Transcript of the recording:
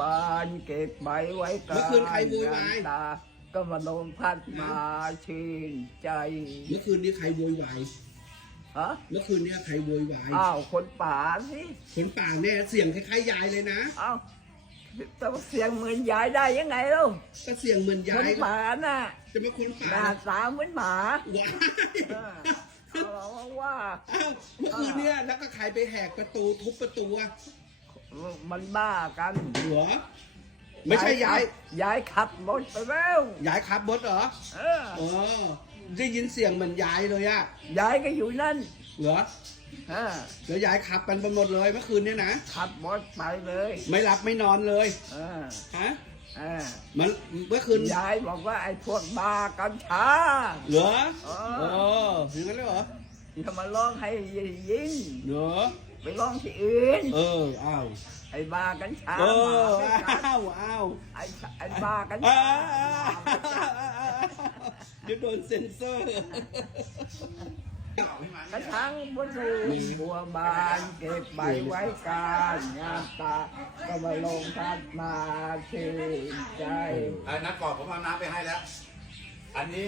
บานเก็บใบไว้กาเมื่อคืนใครโวยวาย ตา ก็มาลงพัดมาชื่นใจ เมื่อคืนนี้ใครโวยวายฮะ เมื่อคืนเนี้ใครโวยวายอ้าว คนป่าสิคนป่าแน่เสียงคล้ายๆยายเลยนะอ้าวต้องเสียงเหมือนยายได้ยังไงล่ะก็เสียงเหมือนคยานยป่าน่ะจะมาคนป่าหน้าตาเหมือนหมาว้ายเออเอาว่า อ้าวเมื่อคืนเนี้ยแล้วก็ใครไปแหกประตูทุบประตูอะ มันบ้ากันเหรอไม่ใช่ยายยายขับรถไปแล้วยายขับรถเหรอเอออ๋อได้ยินเสียงเหมือนยายเลยอะยายก็อยู่นั่นเหรอเออแล้วยายขับกันไปหมดเลยเมื่อคืนเนี้ยนะ ขับรถไปเลยไม่หลับไม่นอนเลย เออฮะ เออมันเมื่อคืน ยายบอกว่าไอ้พวกบ้ากัญชา เหรอเออ เอออย่างนั้นเลยเหรออย่ามาร้องให้ยิน เหรอ ไปร้องที่อื่น เอออ้าวไอ้บ้ากัญชาเออหมาไม่กัดอ้าวอ้าวไอ้ไอ้บ้ากัญอ้าชาวเดี๋ยวโดนเซ็นเซอร์กระชังบนสูงบัวบานเก็บใบไว้การงามตาก็มาลงพัดมาชื่นใจอันนั้นก่อนผมเอาน้ำไปให้แล้ว อันนี้